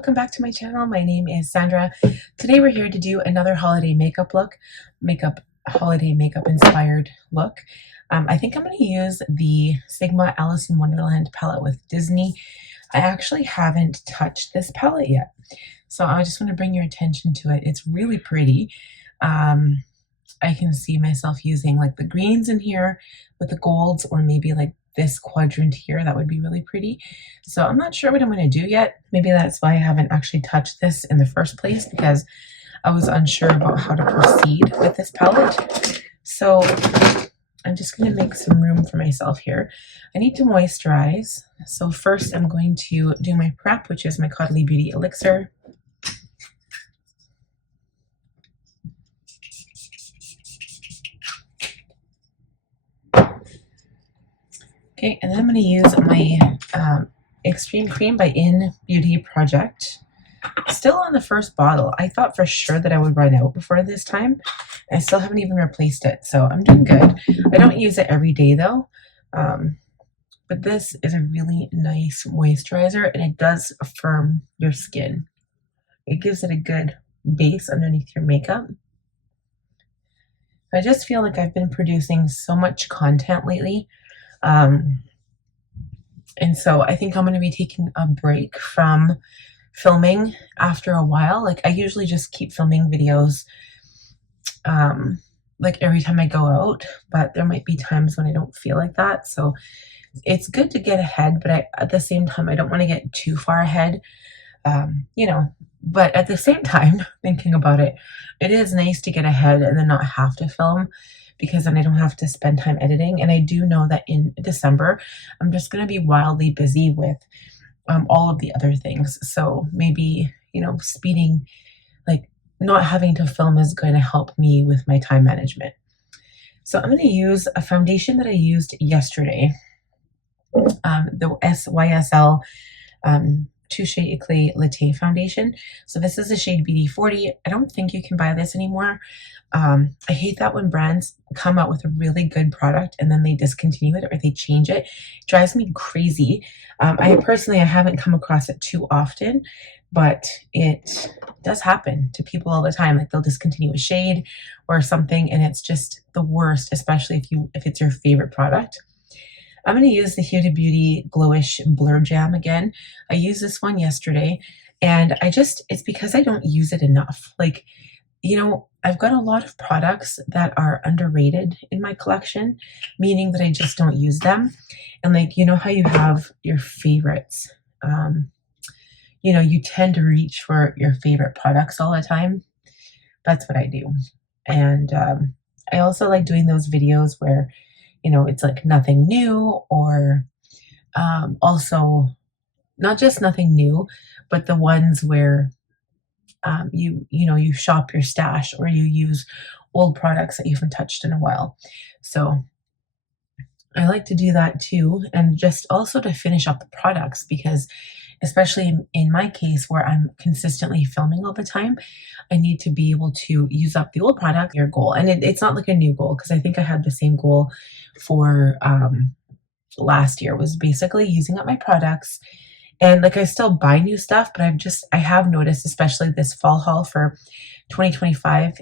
welcome back to my channel. My name is Sandra. Today we're here to do another holiday makeup look, holiday makeup inspired look. I think I'm going to use the Sigma Alice in Wonderland palette with Disney. I actually haven't touched this palette yet, so I just want to bring your attention to it. It's really pretty. I can see myself using like the greens in here with the golds, or maybe like this quadrant here. That would be really pretty. So I'm not sure what I'm going to do yet. Maybe that's why I haven't actually touched this in the first place, because I was unsure about how to proceed with this palette. So I'm just going to make some room for myself here. I need to moisturize. So first I'm going to do my prep, which is my Caudalie Beauty Elixir. Okay, and then I'm going to use my Extreme Cream by In Beauty Project. Still on the first bottle. I thought for sure that I would run out before this time. I still haven't even replaced it, so I'm doing good. I don't use it every day though, but this is a really nice moisturizer, and it does firm your skin. It gives it a good base underneath your makeup. I just feel like I've been producing so much content lately. And so I think I'm going to be taking a break from filming after a while. Like I usually just keep filming videos like every time I go out, but there might be times when I don't feel like that. So it's good to get ahead, but at the same time, I don't want to get too far ahead, you know, but at the same time, thinking about it, it is nice to get ahead and then not have to film, because then I don't have to spend time editing. And I do know that in December, I'm just going to be wildly busy with all of the other things. So maybe, you know, speeding, like not having to film is going to help me with my time management. So I'm going to use a foundation that I used yesterday, the YSL Touche Eclat Latte foundation. So this is the shade BD40. I don't think you can buy this anymore. I hate that when brands come out with a really good product and then they discontinue it or they change it. It drives me crazy. I haven't come across it too often, but it does happen to people all the time. Like they'll discontinue a shade or something, and it's just the worst, especially if it's your favorite product. I'm going to use the Huda Beauty Glowish Blur Jam again. I used this one yesterday, and it's because I don't use it enough. Like, you know, I've got a lot of products that are underrated in my collection, meaning that I just don't use them. And like, you know how you have your favorites, you know, you tend to reach for your favorite products all the time. That's what I do. And I also like doing those videos where, you know, it's like nothing new, or also not just nothing new, but the ones where you know, you shop your stash, or you use old products that you haven't touched in a while. So I like to do that too, and just also to finish up the products, because especially in my case where I'm consistently filming all the time, I need to be able to use up the old product, your goal. And it's not like a new goal, because I think I had the same goal for last year, was basically using up my products. And like I still buy new stuff, but I have noticed, especially this fall haul for 2025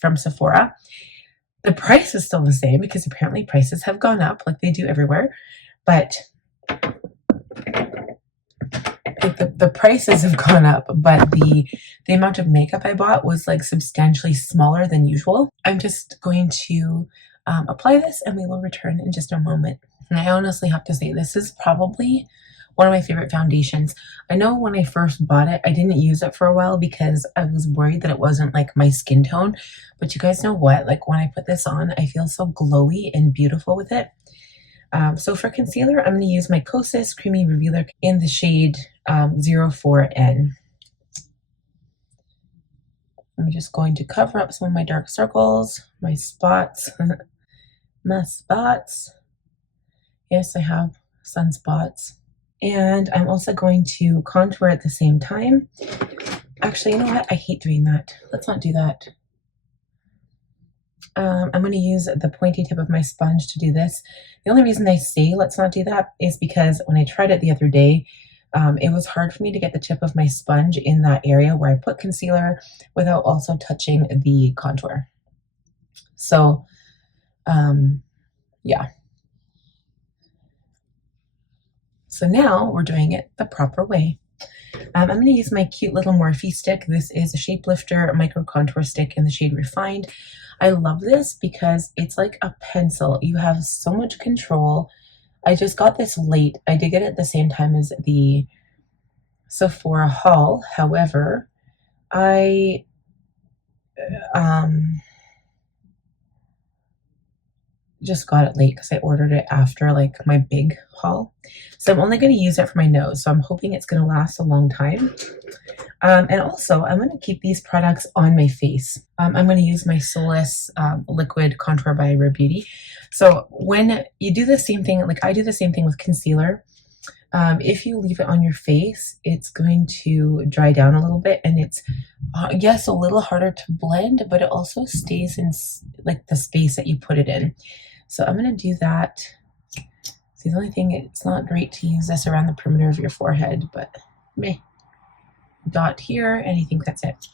from Sephora, the price is still the same, because apparently prices have gone up like they do everywhere. But the prices have gone up, but the amount of makeup I bought was like substantially smaller than usual. I'm just going to apply this, and we will return in just a moment. And I honestly have to say, this is probably one of my favorite foundations. I know when I first bought it, I didn't use it for a while because I was worried that it wasn't like my skin tone. But you guys know what? Like when I put this on, I feel so glowy and beautiful with it. So for concealer, I'm going to use my Kosas Creamy Revealer in the shade 04N. I'm just going to cover up some of my dark circles, my spots, my spots. Yes, I have sunspots. And I'm also going to contour at the same time. Actually, you know what? I hate doing that. Let's not do that. I'm going to use the pointy tip of my sponge to do this. The only reason I say let's not do that is because when I tried it the other day, It was hard for me to get the tip of my sponge in that area where I put concealer without also touching the contour. So, yeah. So now we're doing it the proper way. I'm going to use my cute little Morphe stick. This is a Shapelifter Micro Contour Stick in the shade Refined. I love this because it's like a pencil. You have so much control. I just got this late. I did get it at the same time as the Sephora haul. However, I just got it late because I ordered it after like my big haul. So I'm only going to use it for my nose. So I'm hoping it's going to last a long time. And also I'm going to keep these products on my face. I'm going to use my Solace Liquid Contour by Rare Beauty. So when you do the same thing, like I do the same thing with concealer, if you leave it on your face, it's going to dry down a little bit, and it's yes, a little harder to blend, but it also stays in like the space that you put it in. So I'm going to do that. See, the only thing, it's not great to use this around the perimeter of your forehead, but meh. Dot here, and I think that's it.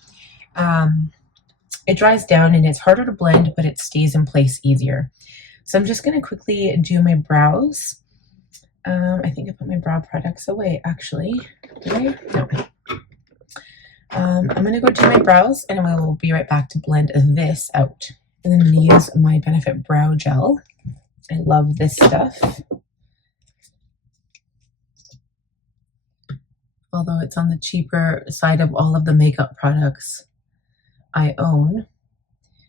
It dries down and it's harder to blend, but it stays in place easier. So I'm just going to quickly do my brows. I think I put my brow products away, actually. Did I? No. I'm going to go do my brows, and we will be right back to blend this out. And then I'm going to use my Benefit Brow Gel. I love this stuff. Although it's on the cheaper side of all of the makeup products I own.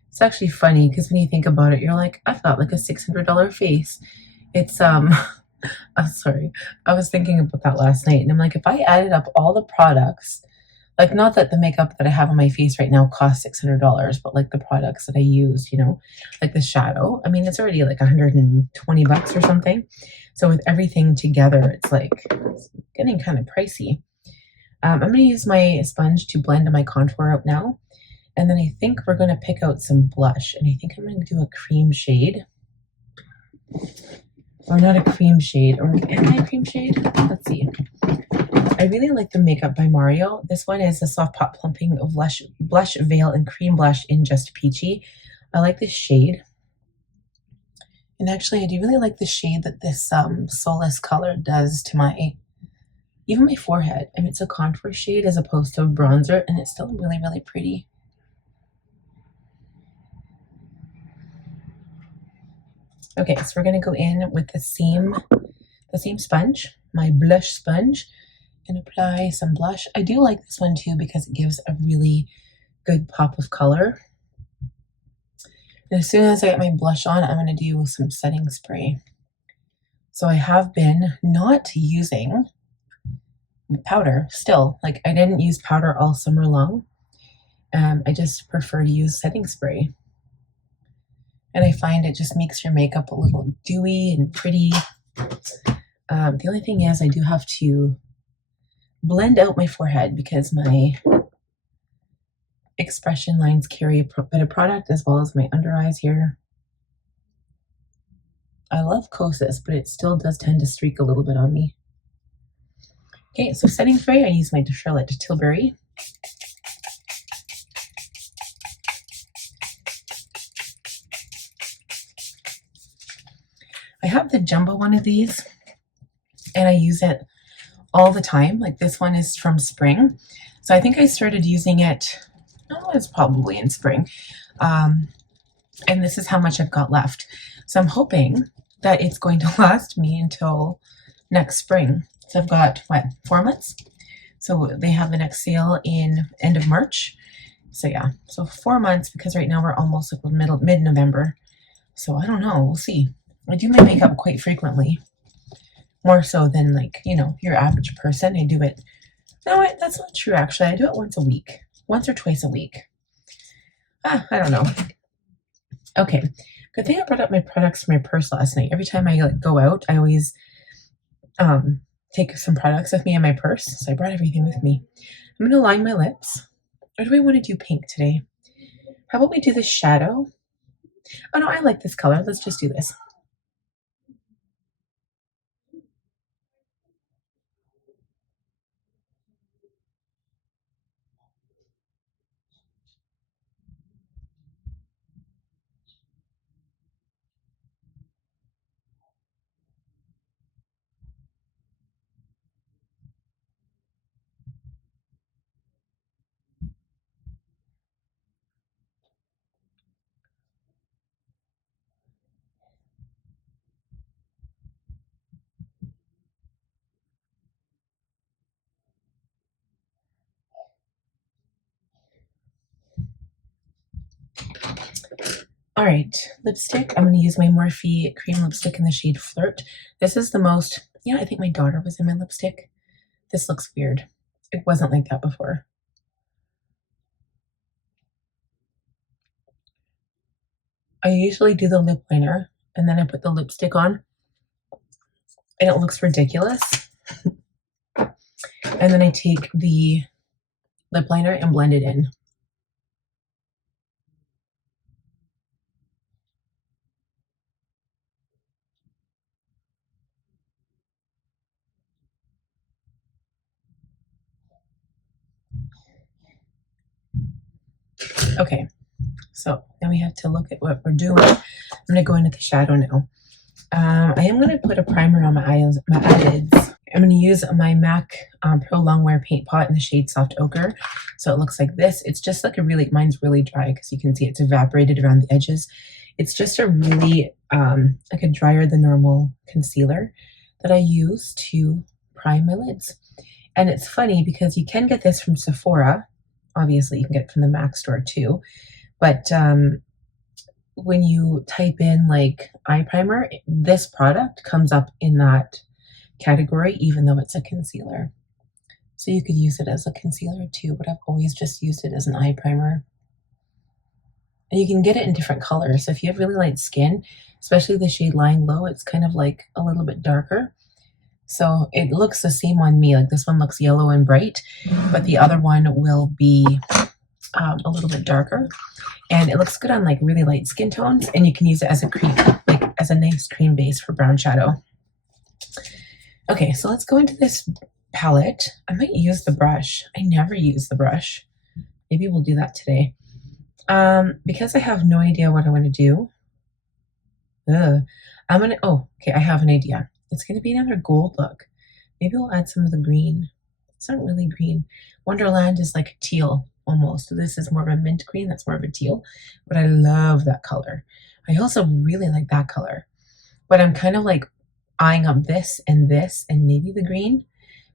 It's actually funny because when you think about it, you're like, I've got like a $600 face. It's, I'm sorry, I was thinking about that last night, and I'm like, if I added up all the products, like not that the makeup that I have on my face right now costs $600, but like the products that I use, you know, like the shadow, I mean, it's already like 120 bucks or something. So with everything together, it's like it's getting kind of pricey. I'm going to use my sponge to blend my contour out now. And then I think we're going to pick out some blush. And I think I'm going to do a cream shade. Or not a cream shade. Or am I a cream shade? Let's see. I really like the Makeup by Mario. This one is the Soft Pop Plumping of Blush Veil and Cream Blush in Just Peachy. I like this shade. And actually, I do really like the shade that this Solace color does to my, even my forehead. I mean, it's a contour shade as opposed to a bronzer, and it's still really, really pretty. Okay, so we're going to go in with the same sponge, my blush sponge, and apply some blush. I do like this one too because it gives a really good pop of color. And as soon as I get my blush on, I'm going to do some setting spray. So I have been not using powder still. Like I didn't use powder all summer long. I just prefer to use setting spray. And I find it just makes your makeup a little dewy and pretty. The only thing is I do have to blend out my forehead because my expression lines carry a bit of product, as well as my under eyes here. I love Kosas, but it still does tend to streak a little bit on me. Okay, so setting spray, I use my Charlotte Tilbury. I have the jumbo one of these, and I use it all the time. Like this one is from spring. So I think I started using it, oh, it's probably in spring. And this is how much I've got left. So I'm hoping that it's going to last me until next spring. So I've got, what, 4 months? So they have the next sale in end of March. So yeah, so 4 months, because right now we're almost like mid-November. So I don't know, we'll see. I do my makeup quite frequently. More so than like, you know, your average person. I do it, no, that's not true actually. I do it once a week. Once or twice a week. I don't know. Okay, good thing I brought up my products from my purse last night. Every time I like go out, I always take some products with me in my purse. So I brought everything with me. I'm going to line my lips. Or do we want to do pink today? How about we do the shadow? Oh no, I like this color. Let's just do this. All right, lipstick. I'm going to use my Morphe cream lipstick in the shade Flirt. This is the most, I think my daughter was in my lipstick. This looks weird. It wasn't like that before. I usually do the lip liner and then I put the lipstick on and it looks ridiculous. And then I take the lip liner and blend it in. Okay, so now we have to look at what we're doing. I'm going to go into the shadow now. I am going to put a primer on my eyes, my eyelids. I'm going to use my MAC Pro Longwear paint pot in the shade Soft Ochre. So it looks like this. It's just like mine's really dry because you can see it's evaporated around the edges. It's just a really, like a drier than normal concealer that I use to prime my lids. And it's funny because you can get this from Sephora. Obviously, you can get it from the MAC store too. But when you type in like eye primer, this product comes up in that category, even though it's a concealer. So you could use it as a concealer too, but I've always just used it as an eye primer. And you can get it in different colors. So if you have really light skin, especially the shade Lying Low, it's kind of like a little bit darker. So it looks the same on me. Like this one looks yellow and bright, but the other one will be a little bit darker. And it looks good on like really light skin tones, and you can use it as a cream, like as a nice cream base for brown shadow. Okay, so let's go into this palette. I might use the brush. I never use the brush. Maybe we'll do that today. Because I have no idea what I want to do. Okay, I have an idea. It's gonna be another gold look. Maybe we'll add some of the green. It's not really green. Wonderland is like teal almost. So this is more of a mint green, that's more of a teal, but I love that color. I also really like that color, but I'm kind of like eyeing up this and maybe the green.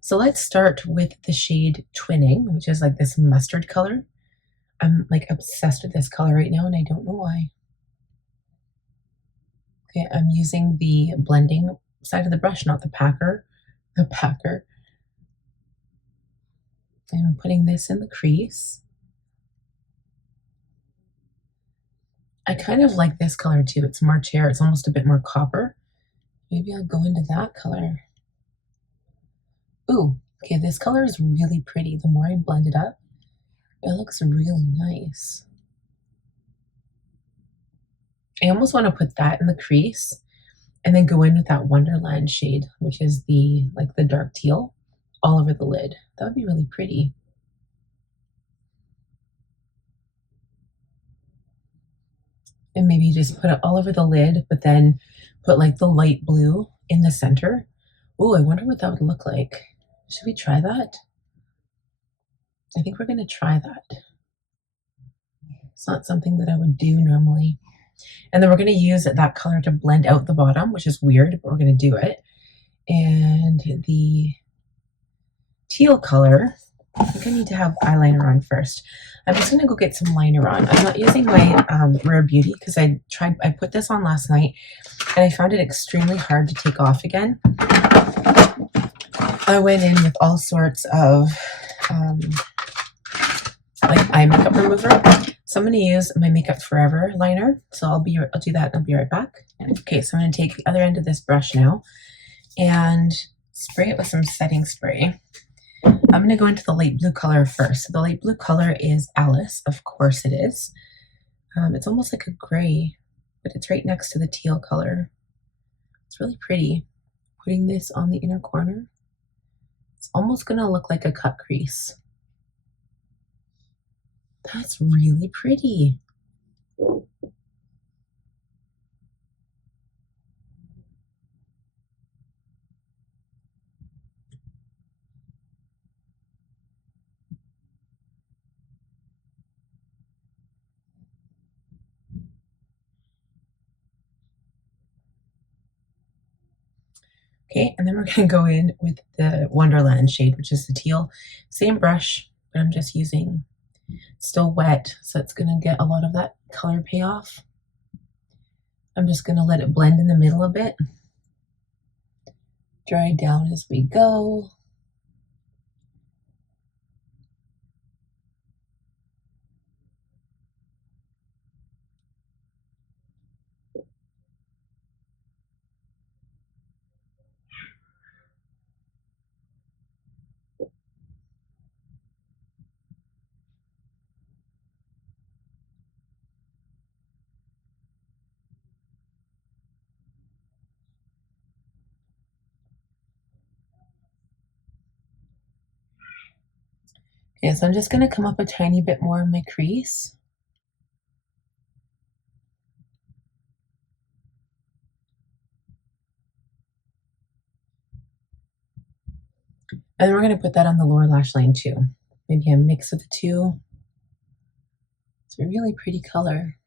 So let's start with the shade Twinning, which is like this mustard color. I'm like obsessed with this color right now and I don't know why. Okay, I'm using the blending side of the brush, not the packer. The packer. I'm putting this in the crease. I kind of like this color too. It's more chair. It's almost a bit more copper. Maybe I'll go into that color. Ooh, okay, this color is really pretty. The more I blend it up, it looks really nice. I almost want to put that in the crease and then go in with that Wonderland shade, which is the dark teal, all over the lid. That would be really pretty. And maybe just put it all over the lid, but then put like the light blue in the center. Oh, I wonder what that would look like. Should we try that? I think we're going to try that. It's not something that I would do normally. And then we're going to use that color to blend out the bottom, which is weird, but we're going to do it. And the teal color, I think I need to have eyeliner on first. I'm just going to go get some liner on. I'm not using my Rare Beauty because I put this on last night and I found it extremely hard to take off again. I went in with all sorts of like eye makeup remover. So I'm going to use my Makeup Forever liner. So I'll do that and I'll be right back. Okay, so I'm going to take the other end of this brush now and spray it with some setting spray. I'm going to go into the light blue color first. So the light blue color is Alice. Of course it is. It's almost like a gray, but it's right next to the teal color. It's really pretty. Putting this on the inner corner. It's almost going to look like a cut crease. That's really pretty. Okay, and then we're going to go in with the Wonderland shade, which is the teal. Same brush, but I'm just using, it's still wet, so it's going to get a lot of that color payoff. I'm just going to let it blend in the middle a bit. Dry down as we go. Okay, so I'm just going to come up a tiny bit more in my crease. And then we're going to put that on the lower lash line too. Maybe a mix of the two. It's a really pretty color.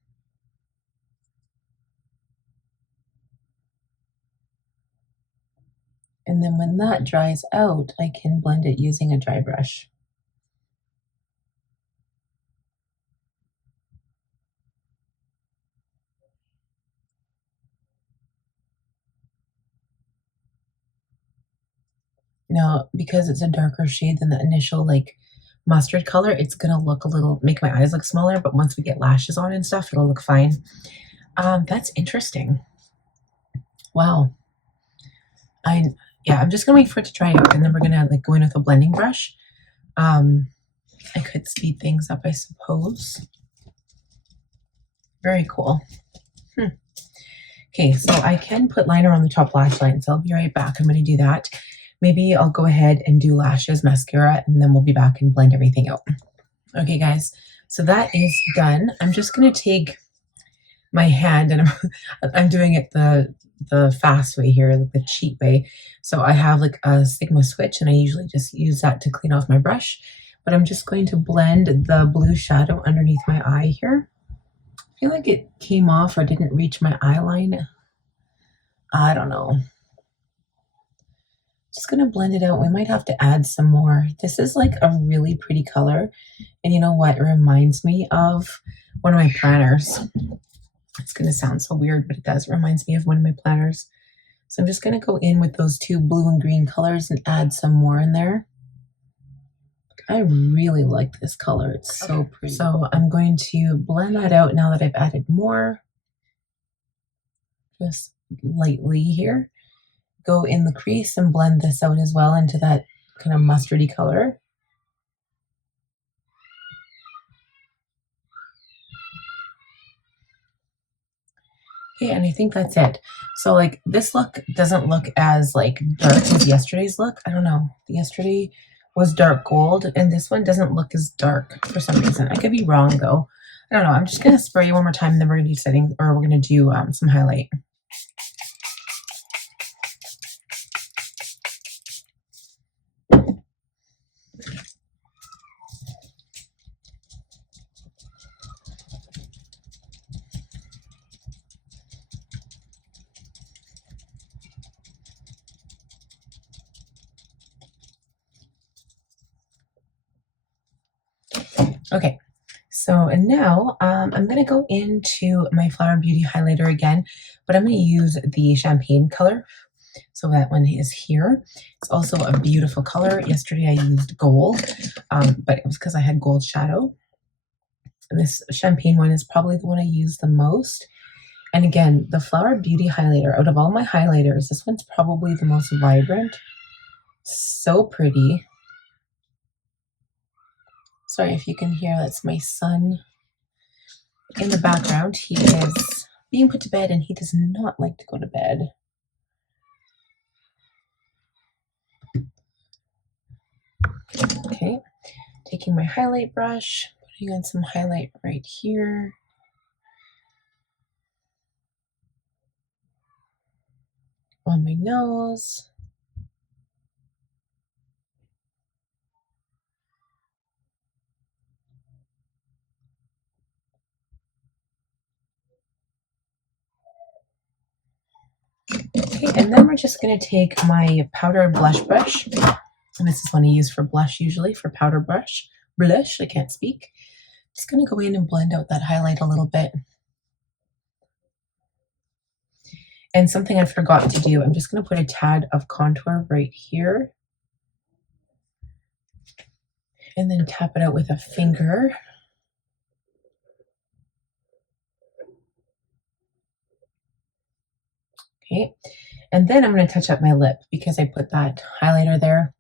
And then when that dries out, I can blend it using a dry brush. Now, because it's a darker shade than the initial like mustard color, it's gonna look a little, make my eyes look smaller, but once we get lashes on and stuff, it'll look fine. That's interesting. Wow. Yeah, I'm just gonna wait for it to dry out, and then we're gonna like go in with a blending brush. I could speed things up, I suppose. Very cool. Okay, so I can put liner on the top lash line, so I'll be right back. I'm gonna do that. Maybe I'll go ahead and do lashes, mascara, and then we'll be back and blend everything out. Okay, guys, so that is done. I'm just gonna take my hand, and I'm doing it the fast way here, the cheat way. So I have like a Sigma switch, and I usually just use that to clean off my brush. But I'm just going to blend the blue shadow underneath my eye here. I feel like it came off or didn't reach my eye line. I don't know. Just gonna blend it out. We might have to add some more. This is like a really pretty color. And you know what? It reminds me of one of my planners. It's gonna sound so weird, but it does. It reminds me of one of my planners. So I'm just gonna go in with those two blue and green colors and add some more in there. I really like this color. It's so pretty. So I'm going to blend that out now that I've added more. Just lightly here. Go in the crease and blend this out as well into that kind of mustardy color. Okay, and I think that's it. So like this look doesn't look as like dark as yesterday's look. I don't know. Yesterday was dark gold, and this one doesn't look as dark for some reason. I could be wrong though. I don't know. I'm just gonna spray you one more time, and then we're gonna do settings, or we're gonna do some highlight. Okay, so and now I'm going to go into my Flower Beauty highlighter again, but I'm going to use the champagne color. So that one is here. It's also a beautiful color. Yesterday I used gold, but it was because I had gold shadow. And this champagne one is probably the one I use the most. And again, the Flower Beauty highlighter, out of all my highlighters, this one's probably the most vibrant. So pretty. Sorry if you can hear, that's my son in the background. He is being put to bed, and he does not like to go to bed. Okay, taking my highlight brush, putting on some highlight right here. On my nose. Okay, and then we're just going to take my powder blush brush, and this is one I use for blush usually, for powder blush, I can't speak. Just going to go in and blend out that highlight a little bit. And something I forgot to do, I'm just going to put a tad of contour right here. And then tap it out with a finger. Okay, and then I'm going to touch up my lip because I put that highlighter there.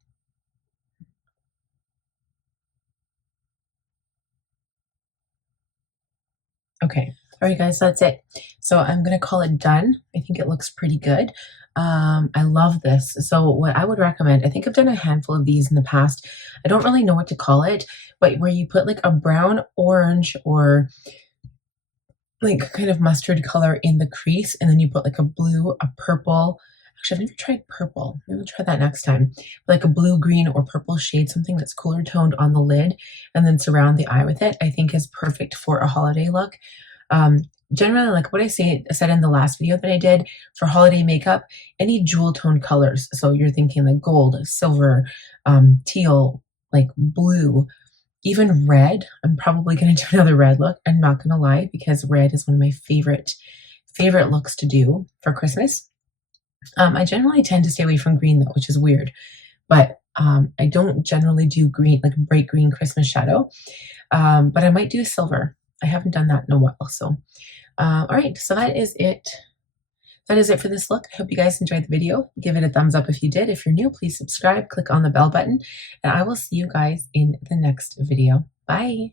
Okay, all right guys, that's it. So I'm going to call it done. I think it looks pretty good. I love this. So what I would recommend, I think I've done a handful of these in the past. I don't really know what to call it, but where you put like a brown, orange, or like kind of mustard color in the crease, and then you put like a blue, a purple. Actually, I've never tried purple. Maybe we'll try that next time. Like a blue, green, or purple shade, something that's cooler toned on the lid, and then surround the eye with it, I think is perfect for a holiday look. Generally, like what I said in the last video that I did for holiday makeup, any jewel tone colors. So you're thinking like gold, silver, teal, like blue, even red. I'm probably going to do another red look. I'm not going to lie, because red is one of my favorite looks to do for Christmas. I generally tend to stay away from green though, which is weird, but I don't generally do green, like bright green Christmas shadow, but I might do silver. I haven't done that in a while. So all right, so that is it. That is it for this look. I hope you guys enjoyed the video. Give it a thumbs up if you did. If you're new, please subscribe, click on the bell button, and I will see you guys in the next video. Bye.